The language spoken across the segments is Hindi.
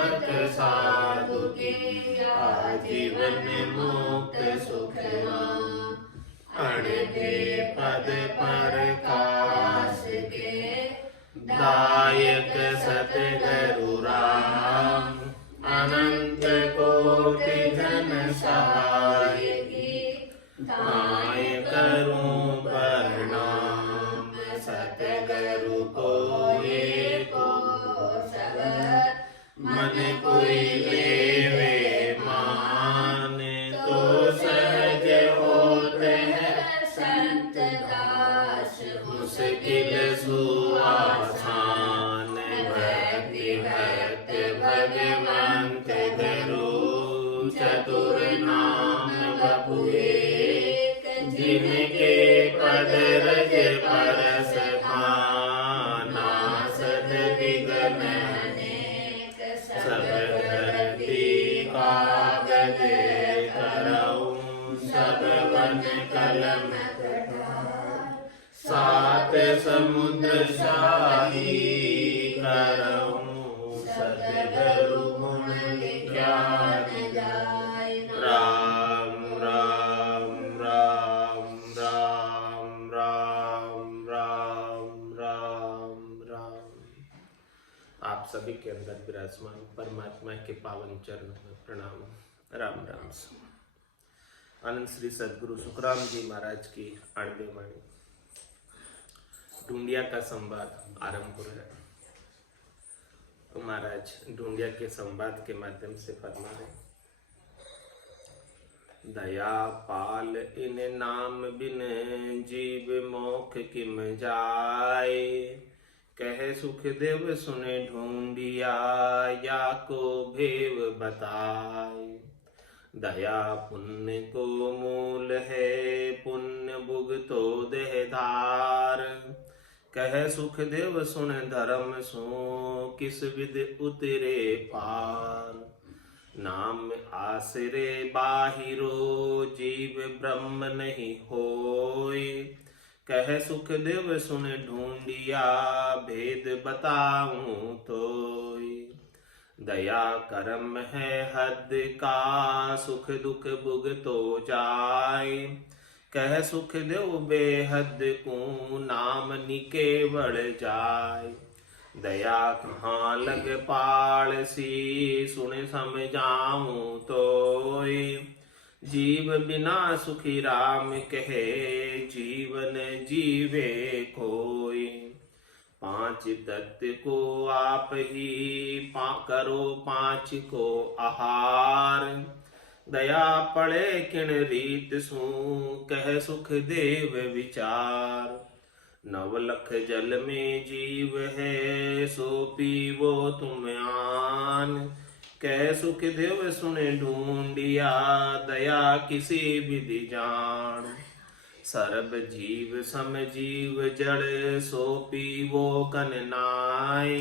सेवक साधु के आजीवन मुक्त सुख राम। अणधे पद प्रकाश के दायक सतगुरु राम। अनंत कोटि जन सहाय की ताय करूं प्रणाम। सतगुरु को एको शब्द मन कोई लेवे मान। तो सहज होत है संत दास मुश्किल सुआसान। भक्ति भक्त भगवंत गुरु चतुर नाम बपु एक। जिनके पद रज परस पाना सद विघ्न अनेक। सब धरती कागज करऊं सब वन कलम कटार। सात समुद्र शाही करऊं सतगुरु गुण ज्ञान गाय। राम राम राम राम राम राम राम राम। आप सभी के अंदर विराजमान परमात्मा के पावन चरणों में प्रणाम। राम राम। आनंद श्री सदगुरु सुखराम जी महाराज की 98 वाणी। ढूंढिया का संवाद आरंभ हो रहा है। तो महाराज ढूंढिया के संवाद के माध्यम से फरमा रहे, दया पाल इन नाम बिन जीव मोख किम जाए। कहे सुखदेव सुने ढूंढिया या को भेव बताए। दया पुण्य को मूल है पुण्य भुगतो देहधार। कह सुखदेव सुन धर्म सो किस विध उतरे पार। नाम आसरे बाहिरो जीव ब्रह्म नहीं होय। कह सुखदेव सुन ढूंढिया भेद बताऊं तोय। दया कर्म है हद का सुख दुख भुगतो जाय। कह सुखदेव बेहद को नाम निकेवल जाय। दया कहाँ लग पाल सी सुन समझाऊं तोय। जीव बिना सुखी राम कहे जीवन जीवे कोई। पांच तत्व को आप ही करो पांच को आहार। दया पड़े किन रीत सू कह सुख देव विचार। नवलख जल में जीव है सो पीवो तुम आन। कह सुख देव सुने ढूंढिया दया किसी विधि जान। सर्व जीव सम जीव जड़ सो पीवो कन नाय।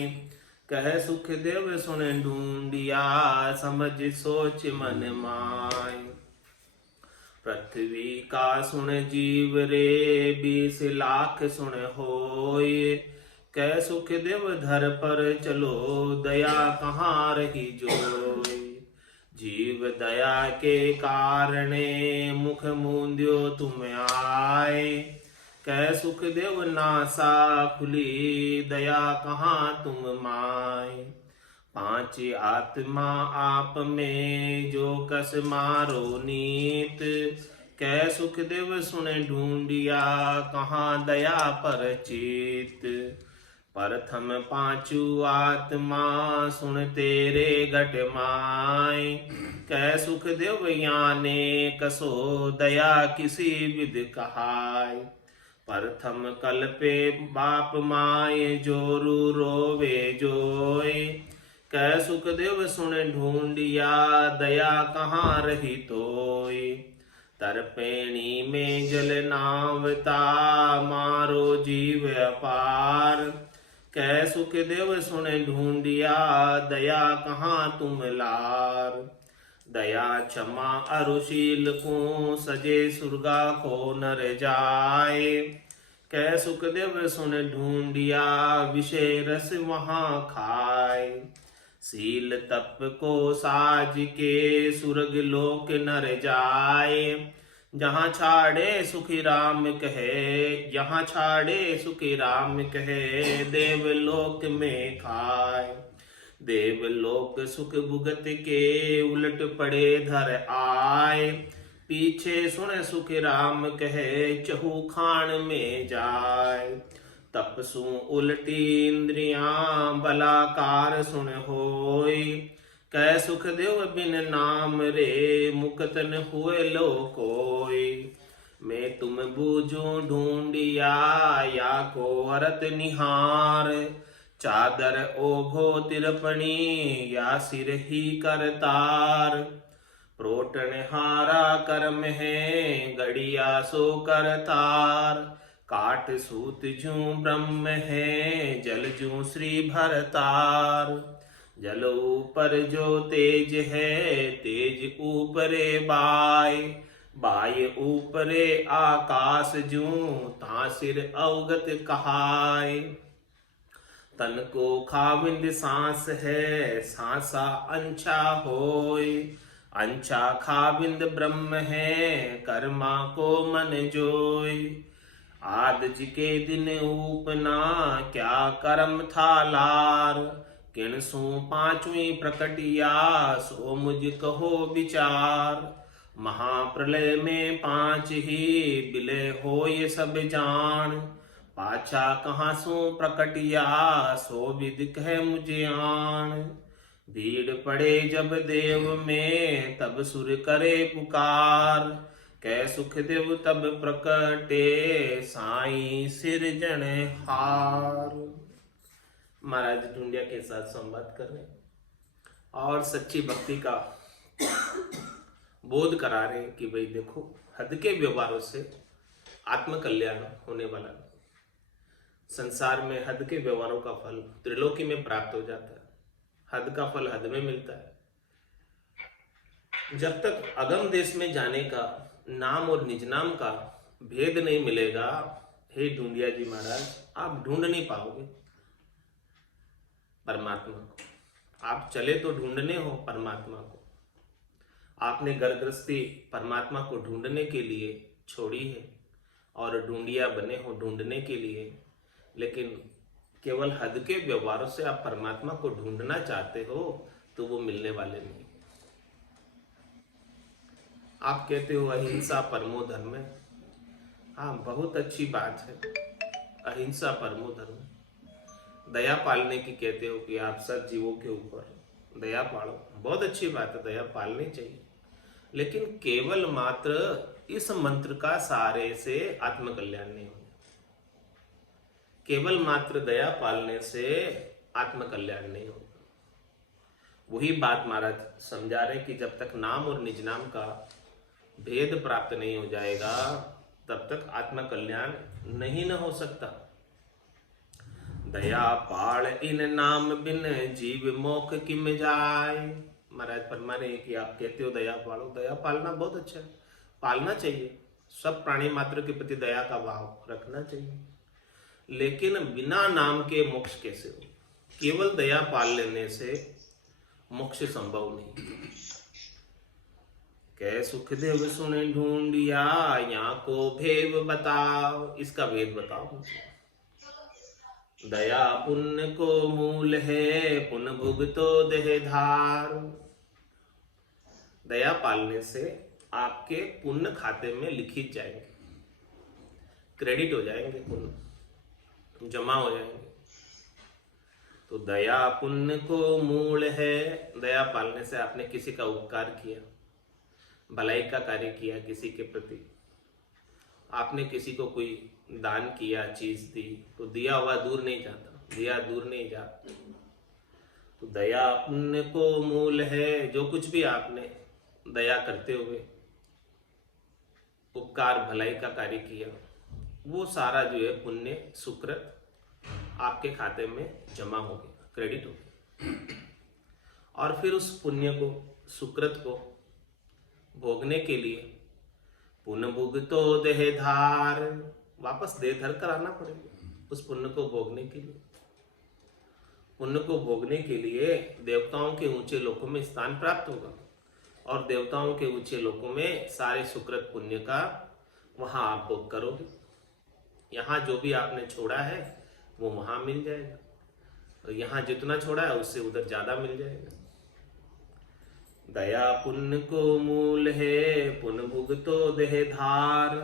कह सुख देव सुन ढूंढिया समझ सोच मन माय। पृथ्वी का सुन जीव रे 20 लाख सुन होय। कह सुख देव धर पर चलो दया कहाँ रही जोय। जीव दया के कारणे मुख मूंद्यो तुम आए। कह सुख देव नासा खुली दया कहाँ तुम माय। पांच आत्मा आप में जो कस मारो नीत। कह सुख देव सुन ढूंढिया कहाँ दया पर चित। प्रथम पांचू आत्मा सुन तेरे घट माय। कह सुख देव याने कसो दया किसी विध कहाय। प्रथम कल्पे बाप माय जोरु रोवे जोय। कह सुख देव सुन ढूंढिया दया कहाँ रही तोय। तरपेणी में जल नावता मारो जीव अपार। कह सुख देव सुन ढूंढिया दया कहाँ तुम लार। दया क्षमा अरुशील को सजे सुरगा को नर जाए। कह सुखदेव सुन ढूंढिया विषय रस वहाँ खाए। शील तप को साज के सुरग लोक नर जाए। जहाँ छाड़े सुखी राम कहे, जहाँ छाड़े सुखी राम कहे, देवलोक में खाए। देवलोक सुख भुगत के उलट पड़े धर आए। पीछे सुन सुख राम कहे, चहु खान में जाए। तपसु उलटी इंद्रियां बलाकार सुन होय। कै सुख देव बिन नाम रे, मुकतन हुए लो कोय। मैं तुम बूझू ढूंढिया, या को अरत निहार। चादर ओघो तिरपणी, या सिर ही करतार। प्रोटन हारा कर्म है, गड़िया सो करतार। काट सूत जू ब्रह्म है, जल जू श्री भरतार। जल ऊपर जो तेज है, तेज ऊपरे बाय। बाय ऊपरे आकाश जू, ता सिर अवगत कहाय। तन को खाविंद सांस है, सांसा अंछा होय। अंछा खाविंद ब्रह्म है, कर्मा को मन जोय। आदज के दिन ऊपना, क्या कर्म था लार। किणसु पांचवी प्रकटिया, सो मुझ कहो विचार। महाप्रलय में पांच ही बिलय हो ये सब जान। पाछा कहाँ सो प्रकटिया, सो विद कह मुझे आन। भीड़ पड़े जब देव में, तब सुर करे पुकार। कै सुख देव तब प्रकटे, साई सिरजन हार। महाराज ढूंढिया के साथ संवाद कर रहे और सच्ची भक्ति का बोध करा रहे कि भाई देखो, हद के व्यवहारों से आत्म कल्याण होने वाला नहीं। संसार में हद के व्यवहारों का फल त्रिलोकी में प्राप्त हो जाता है। हद का फल हद में मिलता है। जब तक अगम देश में जाने का, नाम और निज नाम का भेद नहीं मिलेगा, हे ढूंढिया जी महाराज, आप ढूंढ नहीं पाओगे परमात्मा को। आप चले तो ढूंढने हो परमात्मा को। आपने घर गृहस्थी परमात्मा को ढूंढने के लिए छोड़ी है और ढूंढिया बने हो ढूंढने के लिए। लेकिन केवल हद के व्यवहारों से आप परमात्मा को ढूंढना चाहते हो तो वो मिलने वाले नहीं। आप कहते हो अहिंसा परमो धर्म है। हाँ, बहुत अच्छी बात है, अहिंसा परमो धर्म। दया पालने की कहते हो कि आप सब जीवों के ऊपर दया पालो, बहुत अच्छी बात है, दया पालनी चाहिए। लेकिन केवल मात्र इस मंत्र का सहारे से आत्मकल्याण नहीं होगा। केवल मात्र दया पालने से आत्मकल्याण नहीं होगा। वही बात महाराज समझा रहे कि जब तक नाम और निज नाम का भेद प्राप्त नहीं हो जाएगा, तब तक आत्मकल्याण नहीं न हो सकता। दया पाल इन नाम बिन, जीव मोख किम जाए। महाराज फरमा रहे कि आप कहते हो दया पालो, दया पालना बहुत अच्छा है, पालना चाहिए। सब प्राणी मात्र के प्रति दया का भाव रखना चाहिए। लेकिन बिना नाम के मोक्ष कैसे हो? केवल दया पाल लेने से मोक्ष संभव नहीं। कै सुख देव सुने ढूंढिया, यहाँ को भेद बताओ। इसका भेद बताओ। दया पुण्य को मूल है, पुण्य भुगतो देह धार। दया पालने से आपके पुण्य खाते में लिखित जाएंगे, क्रेडिट हो जाएंगे, पुण्य जमा हो जाएंगे। तो दया पुण्य को मूल है। दया पालने से आपने किसी का उपकार किया, भलाई का कार्य किया किसी के प्रति, आपने किसी को कोई दान किया, चीज दी, तो दिया हुआ दूर नहीं जाता, दिया दूर नहीं जाता। तो दया पुण्य को मूल है। जो कुछ भी आपने दया करते हुए उपकार भलाई का कार्य किया, वो सारा जो है पुण्य सुकृत आपके खाते में जमा हो गया, क्रेडिट हो गया। और फिर उस पुण्य को, सुकृत को भोगने के लिए पुण्य भुगतो देह धार, वापस देह धर कर आना पड़ेगा उस पुण्य को भोगने के लिए। पुण्य को भोगने के लिए देवताओं के ऊंचे लोकों में स्थान प्राप्त होगा, और देवताओं के ऊंचे लोकों में सारे सुकृत पुण्य का वहां आप भोग करोगे। यहाँ जो भी आपने छोड़ा है वो वहां मिल जाएगा, और यहाँ जितना छोड़ा है उससे उधर ज्यादा मिल जाएगा। दया पुण्य को मूल है, पुण्य भुगतो देह धार।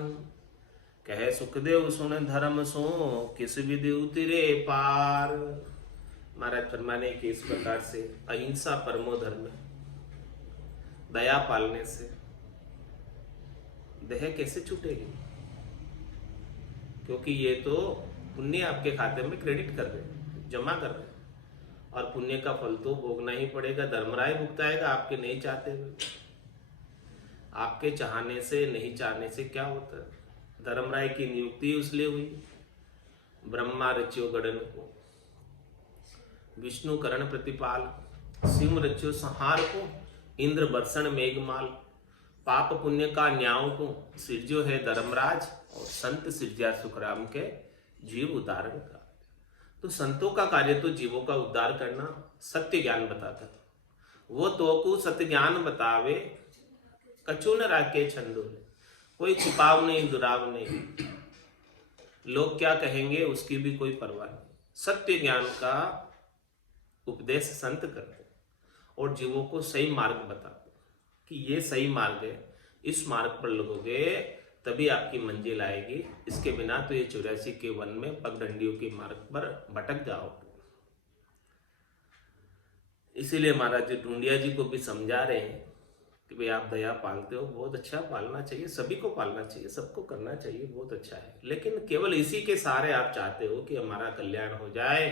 कहे सुखदेव सुन धर्म सो, किस विधि उतरे पार। महाराज फरमाने कि इस प्रकार से अहिंसा परमो धर्म है, दया पालने से देह कैसे छूटेगी, क्योंकि ये तो पुण्य आपके खाते में क्रेडिट कर रहे हैं, जमा कर रहे हैं, और पुण्य का फल तो भोगना ही पड़ेगा। धर्मराय भुगताएगा आपके नहीं चाहते हुए। आपके चाहने से नहीं चाहने से क्या होता है। धर्मराय की नियुक्ति उसलिए हुई, ब्रह्मा रच्यो गणन को, विष्णु करण प्रतिपाल, सिंह रच्यो संहार को, इंद्र बर्षण मेघमाल, पाप पुण्य का न्याय को सिरजो है धर्मराज, और संत सिरजा सुखराम के जीव उदाहरण का। तो संतों का कार्य तो जीवों का उद्धार करना, सत्य ज्ञान बताता। वो तो को सत्य ज्ञान बतावे, कछु न राखे छंदोले। कोई छिपाव नहीं, दुराव नहीं, लोग क्या कहेंगे उसकी भी कोई परवाह नहीं। सत्य ज्ञान का उपदेश संत करते और जीवों को सही मार्ग बताते कि ये सही मार्ग है, इस मार्ग पर लगोगे तभी आपकी मंजिल आएगी। इसके बिना तो ये 84 के वन में पगडंडियों के मार्ग पर भटक जाओगे। इसीलिए महाराज जी ढूंढिया जी को भी समझा रहे हैं कि भाई आप दया पालते हो, बहुत अच्छा, पालना चाहिए, सभी को पालना चाहिए, सबको करना चाहिए, बहुत अच्छा है। लेकिन केवल इसी के सहारे आप चाहते हो कि हमारा कल्याण हो जाए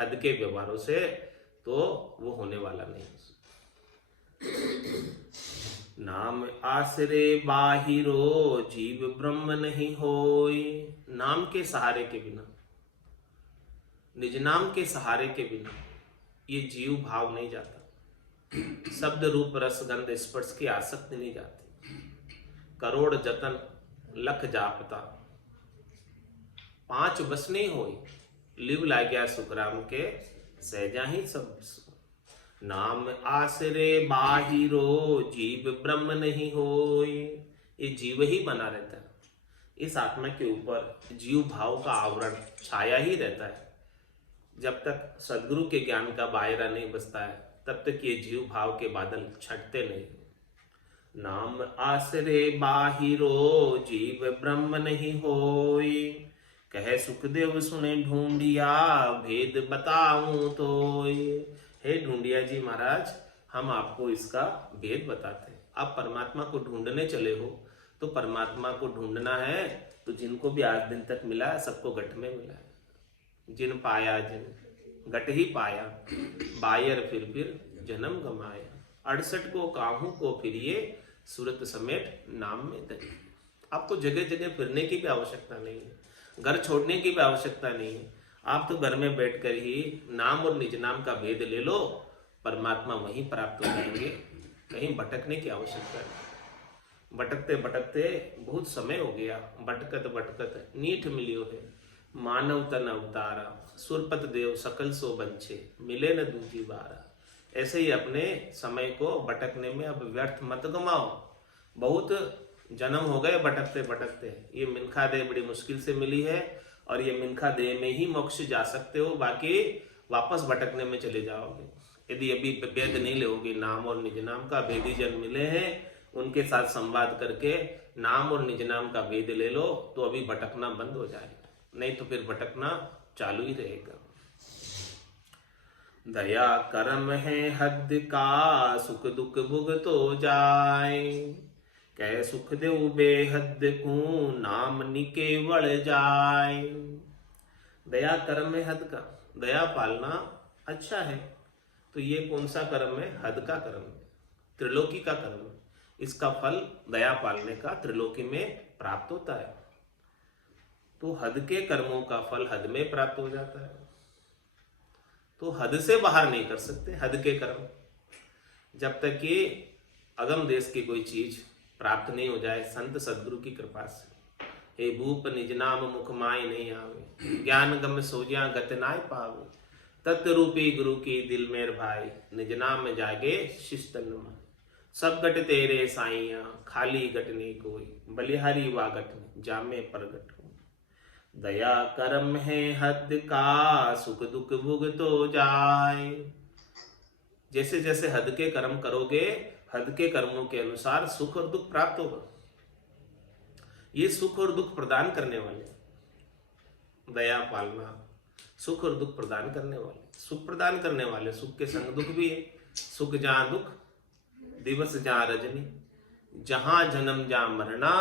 हद के व्यवहारों से, तो वो होने वाला नहीं। नाम आसरे बाहिरो, जीव ब्रह्म नहीं होय। नाम के सहारे के बिना, निज नाम के सहारे के बिना ये जीव भाव नहीं जाता। शब्द रूप रस गंध स्पर्श की आसक्ति नहीं जाती। करोड़ जतन लख जापता, 5 बस नहीं होई। लिव ला गया सुखराम के, सहजा ही सब। नाम आसरे बाहिरो, जीव ब्रह्म नहीं होय। ये जीव ही बना रहता है, इस आत्मा के ऊपर जीव भाव का आवरण छाया ही रहता है। जब तक सदगुरु के ज्ञान का बायरा नहीं बसता है, तब तक ये जीव भाव के बादल छटते नहीं। नाम आसरे बाहिरो, जीव ब्रह्म नहीं होय। कहे सुखदेव सुने ढूंढिया, भेद बताऊं तो। हे ढूंढिया जी महाराज, हम आपको इसका भेद बताते हैं। आप परमात्मा को ढूंढने चले हो, तो परमात्मा को ढूंढना है तो जिनको भी आज दिन तक मिला है सबको गठ में मिला है। जिन पाया जिन गट ही पाया, बायर फिर जन्म गमाया। 68 को काहू को फिरिए, सूरत समेट नाम में दे। आपको जगह जगह फिरने की भी आवश्यकता नहीं है, घर छोड़ने की भी आवश्यकता नहीं है। आप तो घर में बैठकर ही नाम और निज नाम का भेद ले लो, परमात्मा वहीं प्राप्त हो जाएंगे। कहीं भटकने की आवश्यकता नहीं। भटकते भटकते बहुत समय हो गया, भटकत भटकत नीठ मिलियो है। मानव तन अवतारा, सुरपत देव सकल सो बंछे, मिले न दूजी बारा। ऐसे ही अपने समय को भटकने में अब व्यर्थ मत गमाओ। बहुत जन्म हो गए भटकते भटकते। ये मिनखा देह बड़ी मुश्किल से मिली है, और ये मिनखा देह में ही मोक्ष जा सकते हो, बाकी वापस भटकने में चले जाओगे। यदि अभी भेद नहीं लोगे, नाम और निज नाम का भेदी जन मिले हैं, उनके साथ संवाद करके नाम और निज नाम का भेद ले लो, तो अभी भटकना बंद हो जाएगा, नहीं तो फिर भटकना चालू ही रहेगा। दया कर्म है हद का, सुख दुख भुगतो जाए। कह सुख देव बेहद को, नाम निकेवल जाए। दया कर्म है हद का, दया पालना अच्छा है। तो ये कौन सा कर्म है? हद का कर्म है, त्रिलोकी का कर्म है। इसका फल दया पालने का त्रिलोकी में प्राप्त होता है। तो हद के कर्मों का फल हद में प्राप्त हो जाता है। तो हद से बाहर नहीं कर सकते हद के कर्म, जब तक कि अगम देश की कोई चीज प्राप्त नहीं हो जाए संत सदगुरु की कृपा से। हे भूप निज नाम मुख माय नहीं आवे, ज्ञान गम सोजिया गत नाय पावे। तत्रूपी गुरु की दिल मेर भाई, निज नाम में जागे शिस्तन में। सब गट तेरे साइया, खाली गटने कोई, बलिहारी वागट में जामे प्रगट हो। दया करम है हद का, सुख दुख भुगतो जाए। जैसे जैसे हद के कर्म करोगे, हद के कर्मों के अनुसार सुख और दुख प्राप्त होगा। ये सुख और दुख प्रदान करने वाले, दया पालना, सुख और दुख प्रदान करने वाले, सुख प्रदान करने वाले, सुख के संग दुख भी है। सुख जहां दुख, दिवस जहां रजनी, जहां जन्म जहां मरना,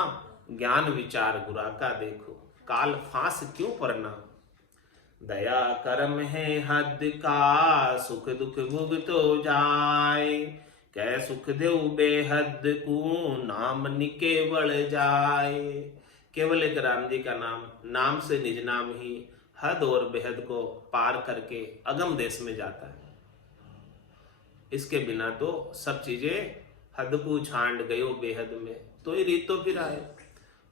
ज्ञान विचार गुरा का देखो, काल फांस क्यों पड़ना। दया करम है हद का, सुख दुख भुगतो जाए। कै सुख देव बेहद को, नाम निकेवल जाए। केवल एक राम जी का नाम, नाम से निज नाम ही हद और बेहद को पार करके अगम देश में जाता है। इसके बिना तो सब चीजें हद को छांड गयो बेहद में, तो ये रीत तो फिर आए,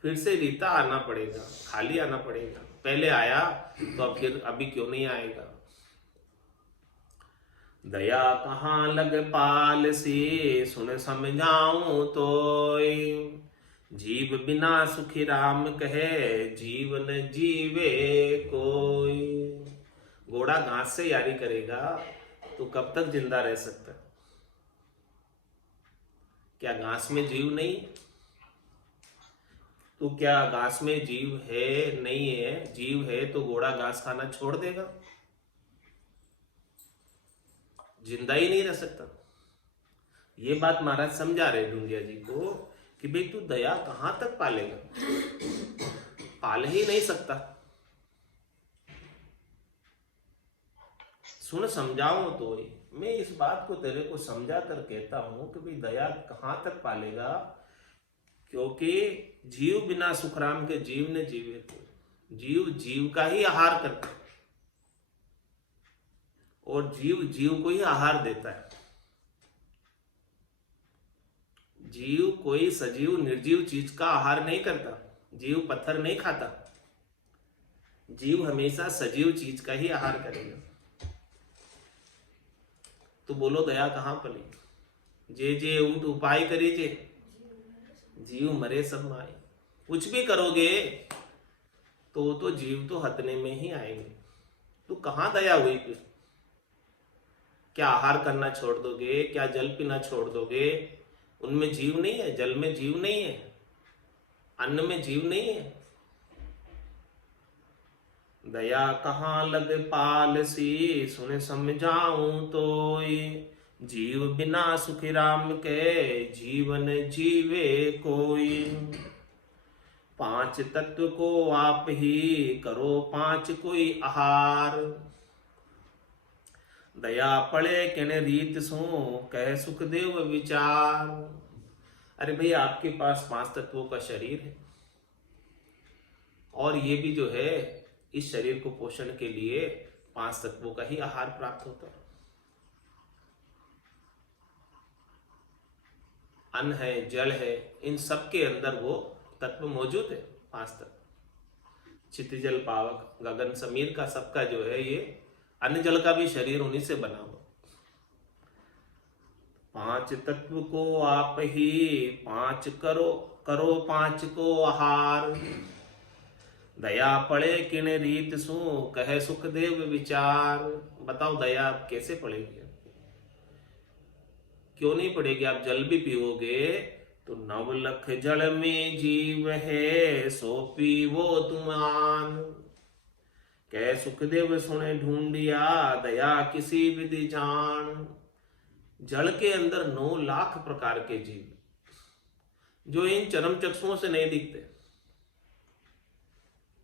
फिर से रीता आना पड़ेगा, खाली आना पड़ेगा। पहले आया तो अब फिर अभी क्यों नहीं आएगा। दया कहाँ लग पाल सी, सुन समझाऊं तोय। जीव बिना सुखी राम कहे, जीवन जीवे कोई। घोड़ा घास से यारी करेगा तो कब तक जिंदा रह सकता है? क्या घास में जीव नहीं? तो क्या घास में जीव है? नहीं है। जीव है तो घोड़ा घास खाना छोड़ देगा? जिंदा ही नहीं रह सकता। ये बात महाराज समझा रहे ढूंढिया जी को कि भाई तू दया कहां तक पालेगा, पाल ही नहीं सकता। सुन समझाऊं तो मैं इस बात को तेरे को समझा कर कहता हूं कि भाई दया कहां तक पालेगा, क्योंकि जीव बिना सुखराम के जीव ने जीवे को, जीव जीव का ही आहार करता है और जीव जीव को ही आहार देता है। जीव कोई सजीव निर्जीव चीज का आहार नहीं करता, जीव पत्थर नहीं खाता, जीव हमेशा सजीव चीज का ही आहार करेगा। तो बोलो दया कहां पली? जे जे ऊट उपाय करीजे, जीव मरे सब माए। कुछ भी करोगे तो जीव तो हतने में ही आएंगे। तो कहां दया हुई फिर? क्या आहार करना छोड़ दोगे? क्या जल पीना छोड़ दोगे? उनमें जीव नहीं है, जल में जीव नहीं है, अन्न में जीव नहीं है। दया कहाँ लग पाल सी, सुने समझाऊं तोय। जीव बिना सुखी राम के, जीवन जीवे कोई। पांच तत्व को आप ही, करो पांच कोई आहार। दया पड़े किन रीत सो, कह सुखदेव विचार। अरे भाई आपके पास पांच तत्वों का शरीर है और ये भी जो है इस शरीर को पोषण के लिए पांच तत्वों का ही आहार प्राप्त होता है। अन्न है, जल है, इन सब के अंदर वो तत्व मौजूद है, पांच तत्व। क्षितिजल पावक गगन समीर का सबका जो है ये अन्न जल का भी शरीर उन्हीं से बना हुआ। पांच तत्व को आप ही, पांच करो करो पांच को आहार। दया पड़े किन रीत सु, कहे सुखदेव विचार। बताओ दया कैसे पड़ेगी? क्यों नहीं पड़ेगी? आप जल भी पियोगे तो नव लख जल में जीव है, सो पीवो तुम आन। कह सुखदेव सुने ढूंढिया, दया किसी विधि जान। जल के अंदर 9 लाख प्रकार के जीव जो इन चरम चक्षुओं से नहीं दिखते,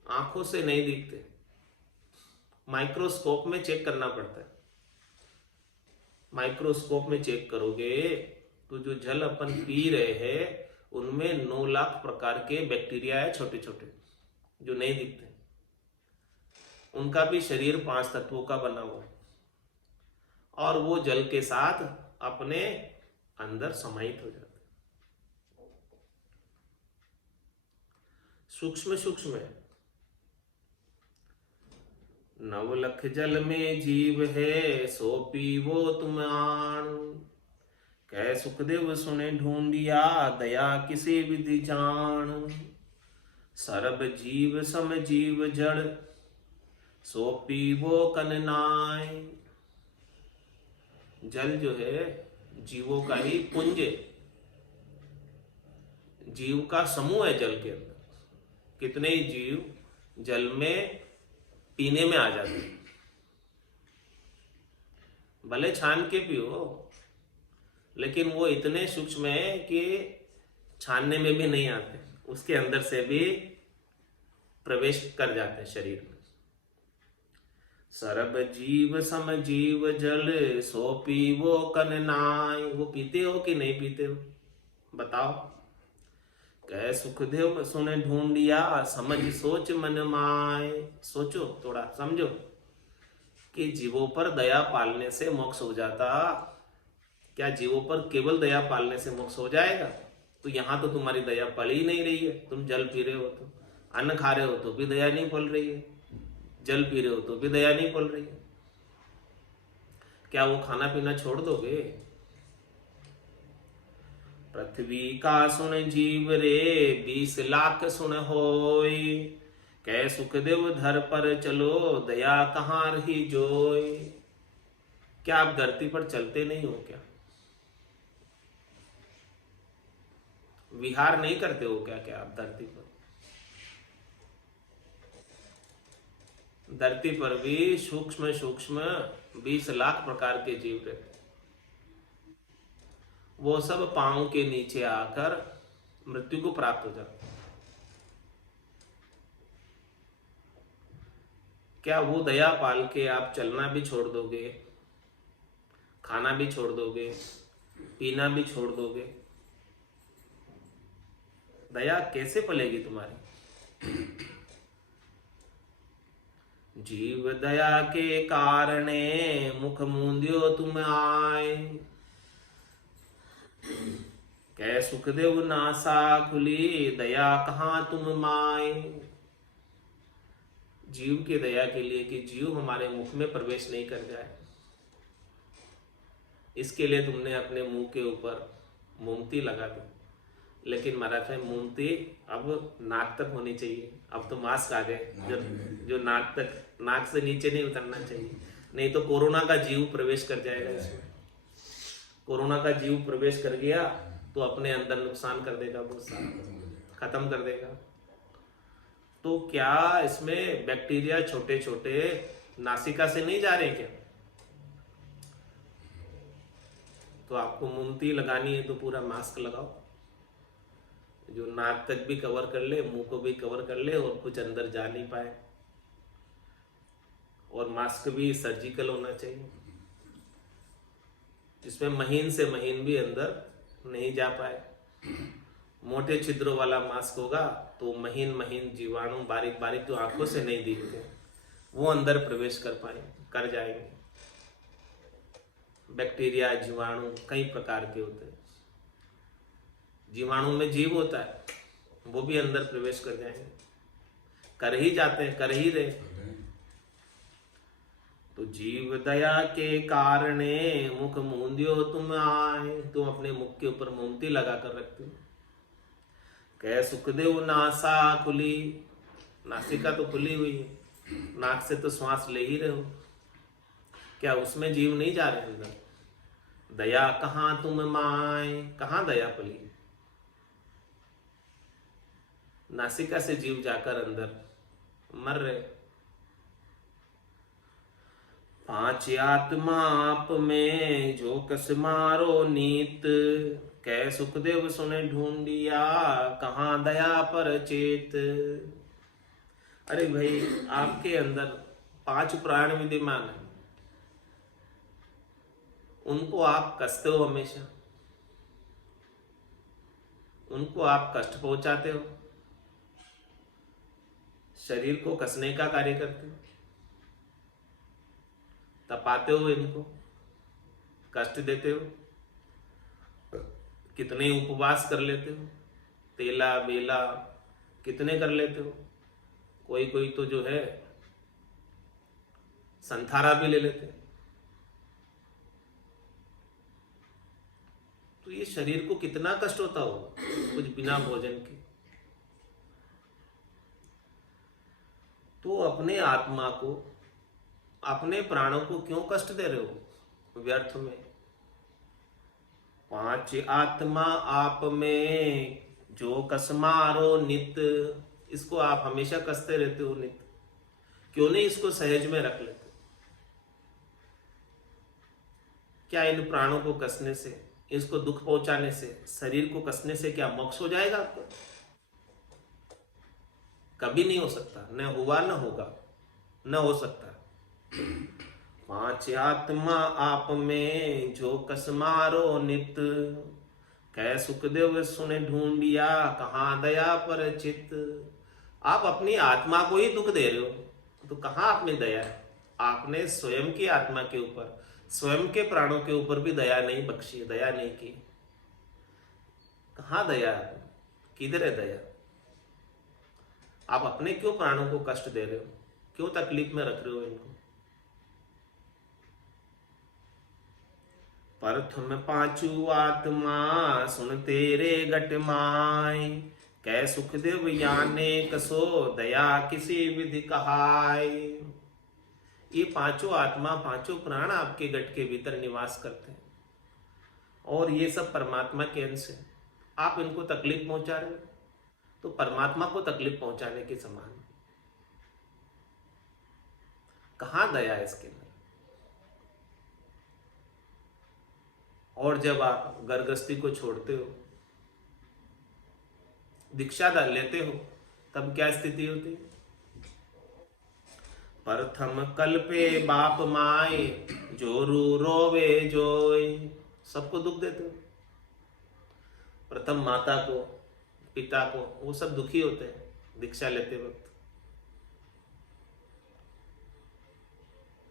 आंखों से नहीं दिखते, माइक्रोस्कोप में चेक करना पड़ता है। माइक्रोस्कोप में चेक करोगे तो जो जल अपन पी रहे हैं उनमें 9 लाख प्रकार के बैक्टीरिया है, छोटे छोटे, जो नहीं दिखते। उनका भी शरीर 5 तत्वों का बना हुआ है और वो जल के साथ अपने अंदर समाहित हो जाते हैं। सूक्ष्म सूक्ष्म है। नव लख जल में जीव है, सो पीवो तुम आण। कह सुखदेव सुने ढूंढिया, दया किसे विधि जान। सरब जीव सम जीव जड़, सो पीवो कन नाय। जल जो है जीवों का ही पुंज है, जीव का समूह है जल के अंदर। कितने ही जीव जल में पीने में आ जाते हैं, भले छान के पियो, लेकिन वो इतने सूक्ष्म है कि छानने में भी नहीं आते, उसके अंदर से भी प्रवेश कर जाते हैं शरीर में। सरब जीव सम जीव जल, सो पीवो कन नाय। वो पीते हो कि नहीं पीते हो बताओ। कह सुखदेव सुने ढूंढिया, समझ सोच मन माय। सोचो, थोड़ा समझो कि जीवों पर दया पालने से मोक्ष हो जाता। क्या जीवों पर केवल दया पालने से मोक्ष हो जाएगा? तो यहां तो तुम्हारी दया पल ही नहीं रही है। तुम जल पी रहे हो, तो अन्न खा रहे हो तो भी दया नहीं पल रही है, जल पी रहे हो तो भी दया नहीं पल रही है। क्या वो खाना पीना छोड़ दोगे? पृथ्वी का सुन जीव रे, 20 लाख सुन होय। कह सुखदेव धर पर चलो, दया कहाँ रही जोय। क्या आप धरती पर चलते नहीं हो क्या? विहार नहीं करते हो क्या? क्या आप धरती पर? धरती पर भी सूक्ष्म सूक्ष्म 20 लाख प्रकार के जीव रहते, वो सब पांव के नीचे आकर मृत्यु को प्राप्त हो जाते। क्या वो दया पाल के आप चलना भी छोड़ दोगे, खाना भी छोड़ दोगे, पीना भी छोड़ दोगे? दया कैसे पलेगी तुम्हारी? जीव दया के कारणे, मुख मूंदियो तुम आए। कह सुखदेव नासा खुली, दया कहाँ तुम माए। जीव की दया के लिए कि जीव हमारे मुख में प्रवेश नहीं कर जाए, इसके लिए तुमने अपने मुंह के ऊपर मोमती लगा दी। लेकिन महाराज है, मोमती अब नाक तक होनी चाहिए। अब तो मास्क आ गए जो नाक तक, नाक से नीचे नहीं उतरना चाहिए, नहीं तो कोरोना का जीव प्रवेश कर जाएगा इसमें। कोरोना का जीव प्रवेश कर गया तो अपने अंदर नुकसान कर देगा, बहुत सारा खत्म कर देगा। तो क्या इसमें बैक्टीरिया छोटे छोटे नासिका से नहीं जा रहे क्या? तो आपको मोमती लगानी है तो पूरा मास्क लगाओ, जो नाक तक भी कवर कर ले, मुंह को भी कवर कर ले और कुछ अंदर जा नहीं पाए। और मास्क भी सर्जिकल होना चाहिए, जिसमें महीन से महीन भी अंदर नहीं जा पाए। मोटे छिद्रों वाला मास्क होगा तो महीन महीन जीवाणु, बारीक बारीक जो आंखों से नहीं दिखते, वो अंदर प्रवेश कर जाएंगे। बैक्टीरिया, जीवाणु कई प्रकार के होते हैं। जीवाणु में जीव होता है, वो भी अंदर प्रवेश कर जाएंगे, कर ही जाते हैं, कर ही रहे। तो जीव दया के कारणे, मुख मूंदियो तुम आए। तुम अपने मुख के ऊपर मोमती लगा कर रखते हो। कह सुखदेव नासा खुली, नासिका तो खुली हुई है, नाक से तो श्वास ले ही रहे हो, क्या उसमें जीव नहीं जा रहे अंदर? दया कहाँ तुम माए, कहाँ दया पली? नासिका से जीव जाकर अंदर मर रहे। 5 आत्मा आप में, जो कस मारो नीत। कह सुखदेव सुने ढूंढिया, कहाँ दया पर चेत। अरे भाई, आपके अंदर 5 प्राण विद्यमान है, उनको आप कसते हो हमेशा, उनको आप कष्ट पहुंचाते हो, शरीर को कसने का कार्य करते हो, तपाते हो, इनको कष्ट देते हो। कितने उपवास कर लेते हो, तेला बेला कितने कर लेते हो। कोई कोई तो जो है संथारा भी ले लेते हैं। तो ये शरीर को कितना कष्ट होता होगा कुछ बिना भोजन के। तो अपने आत्मा को, अपने प्राणों को क्यों कष्ट दे रहे हो व्यर्थ में? पांच आत्मा आप में जो कसमारो नित, इसको आप हमेशा कसते रहते हो नित, क्यों नहीं इसको सहज में रख लेते? क्या इन प्राणों को कसने से, इसको दुख पहुंचाने से, शरीर को कसने से क्या मोक्ष हो जाएगा आपको? कभी नहीं हो सकता, न हुआ न होगा, न हो सकता। पांच आत्मा आप में जो कसमारो नित, कै सुखदेव सुने ढूंढिया कहाँ दया पर चित। आप अपनी आत्मा को ही दुख दे रहे हो, तो कहाँ आप में दया है? आपने स्वयं की आत्मा के ऊपर, स्वयं के प्राणों के ऊपर भी दया नहीं बख्शी, दया नहीं की। कहाँ दया है? किधर है दया? आप अपने क्यों प्राणों को कष्ट दे रहे हो? क्यों तकलीफ में रख रहे हो इनको? प्रथम पांचू आत्मा सुन तेरे गट माय, कै सुखदेव याने कसो दया किसी विधि कहाय। ये पांचों आत्मा, पांचों प्राण आपके गट के भीतर निवास करते हैं और ये सब परमात्मा के अंश है। आप इनको तकलीफ पहुंचा रहे हो, तो परमात्मा को तकलीफ पहुंचाने के समान। कहां दया है इसके अंदर? और जब आप गर्भगृहस्थी को छोड़ते हो, दीक्षा लेते हो, तब क्या स्थिति होती है? प्रथम कल्पे बाप माए जोरू रोवे जोय। सबको दुख देते हो। प्रथम माता को, पिता को, वो सब दुखी होते हैं दीक्षा लेते वक्त।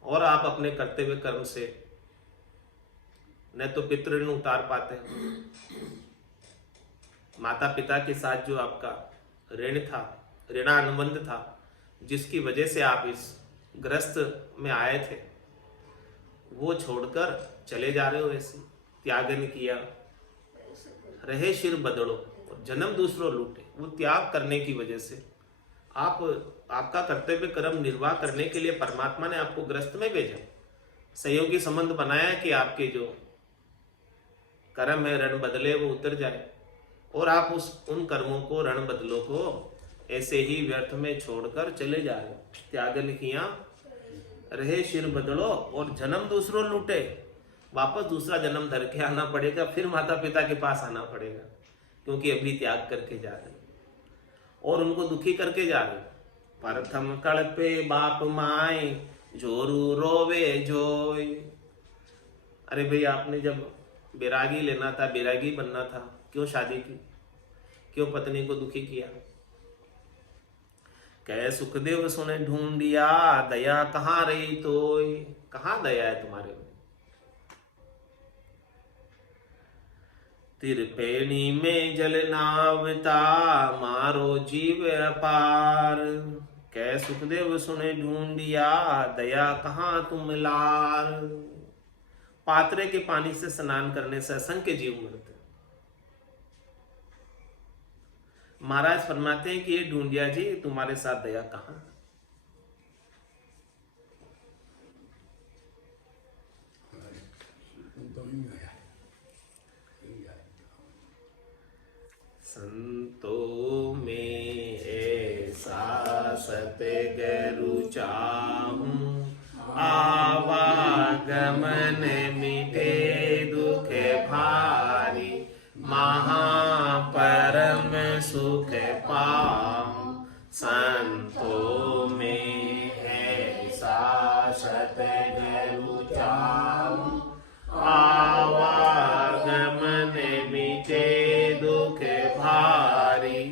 और आप अपने करते हुए कर्म से न तो पितृ ऋण उतार पाते हैं, माता पिता के साथ जो आपका ऋण था, ऋणानुबंध था, जिसकी वजह से आप इस ग्रस्त में आए थे, वो छोड़कर चले जा रहे हो। ऐसे त्यागन किया, रहे शिर बदड़ो, जन्म दूसरों लूटे। वो त्याग करने की वजह से आपका कर्तव्य कर्म निर्वाह करने के लिए परमात्मा ने आपको ग्रस्त में भेजा, सहयोगी संबंध बनाया कि आपके जो कर्म है, ऋण बदले, वो उतर जाए और आप उन कर्मों को, ऋण बदलों को ऐसे ही व्यर्थ में छोड़कर चले जा रहे हो। त्यागन किया, रहे शिर बदलो और जन्म दूसरों लूटे। वापस दूसरा जन्म धर के आना पड़ेगा, फिर माता पिता के पास आना पड़ेगा, क्योंकि अभी त्याग करके जा रहे और उनको दुखी करके जा रहे। प्रथम कल्पे बाप माए जोरू रोवे जोय। अरे भाई, आपने जब बैरागी लेना था, बैरागी बनना था, क्यों शादी की? क्यों पत्नी को दुखी किया? कै सुखदेव सुने ढूंढिया दया कहाँ रही तोय। कहाँ दया है तुम्हारे में? त्रिपेणी में जल नावता मारो जीव अपार। कै सुखदेव सुने ढूंढिया दया कहाँ तुम लार। पात्रे के पानी से स्नान करने से असंख्य जीव मरते। महाराज फरमाते हैं कि ये ढूंढिया जी, तुम्हारे साथ दया कहाँ? संतों में ऐसा सतगुरु चाहूं, आवागमन मिटे दुख भारी, महापरम सुख पाऊं। संतों में ऐसा सतगुरु चाहूं, आवागमन मिटे दुख भारी,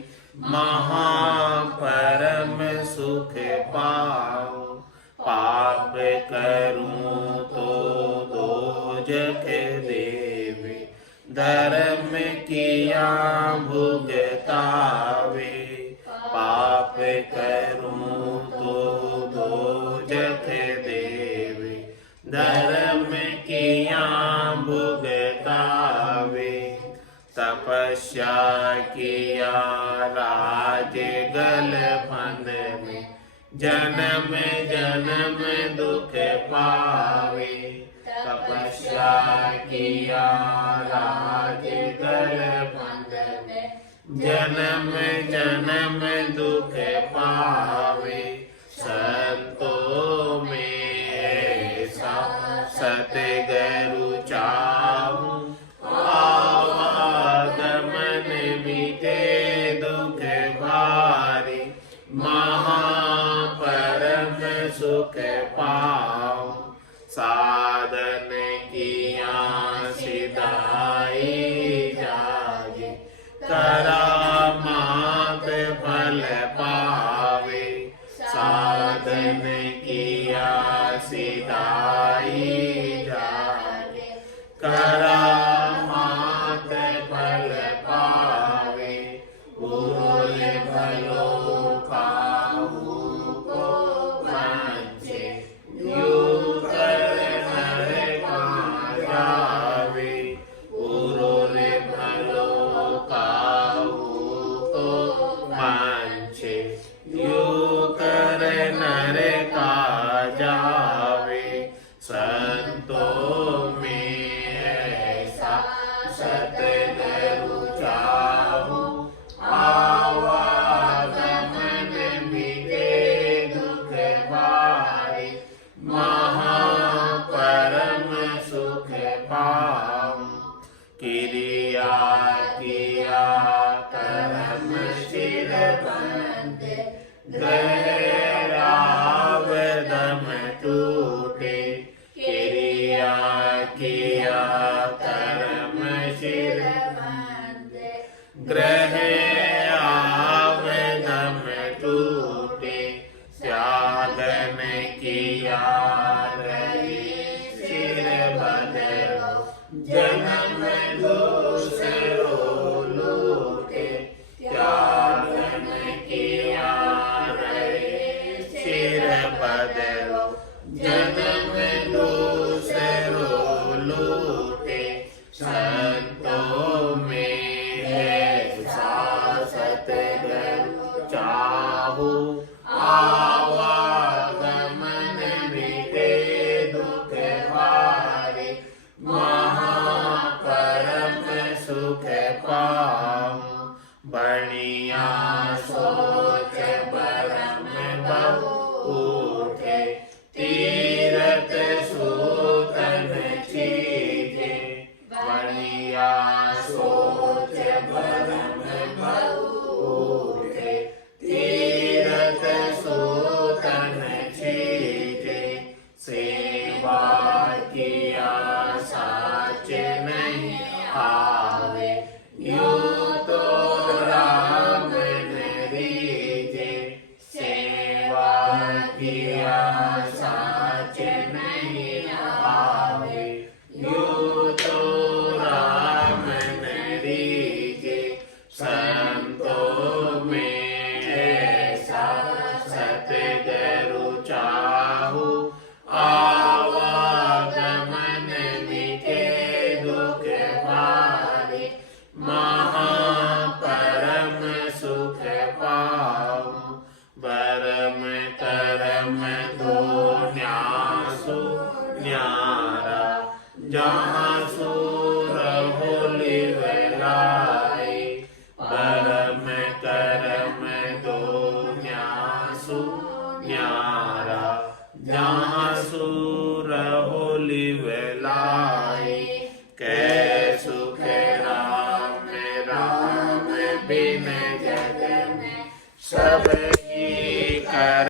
महापरम सुख पाऊं। पाप करूं तो दोजख देवे, धर्म किया भुगतावे। पाप करूं तो दोजख देवे, तपस्या किया राज गलफंद में, जन्म जन्म दुख पावे। तपस्या किया राज गलफंद में, जन्म जन्म दुख पावे। संतों में ऐसा सतगुरु चाहूं, आवागमन मिटे दुख भारी। महापरम सुख पाऊं, साधन किया सिधाई जागे। करामात फल पावे, साधन किया सिधाई जागे। करामात फल पावे, उरुल भलो काहू को वांछे। यूं कर नर कहाँ जावे, उरुल भलो काहू को वांछे। यूं कर नर कहाँ जावे। संतों में ऐसा सतगुरु चाहूं, आवागमन मिटे दुख भारी। महापरम सुख पाऊं, क्रिया किया कर्म सिर बंद। गहराव दम टूटे, क्रिया किया कर्म सिर बंद। ग्रह आवदम टूटे, त्यागन किया रही सिर बदलो। जन्म दूसरो लूटे, त्यागन किया रही सिर बदलो। जन्म दूसरो लूटे, संतों में ऐसा सतगुरु चाहूं, आवागमन मिटे दुख भारी। महापरम सुख पाऊं, बढ़िया सोच बरम बहु उठे। तीरथ सूतन चीजे, बढ़िया सोच बरम बहु उठे। तीरथ सूतन चीजे, सेवा किया साच नहीं आवे। यूं तो राम न रीजे, सेवा किया साच नहीं आवे। यूं तो राम न रीजे। संतों में ऐसा सतगुरु चाहूं, आवागमन मिटे दुख भारी। महापरम सुख पाऊं, बरम करम दो न्यासु न्यारा। जहाँ सूर होली वेलाई, बरम करम दो न्यासु न्यारा। जहाँ सूर होली वेलाई, कै सुख राम राम बिन जग में सब ही कर।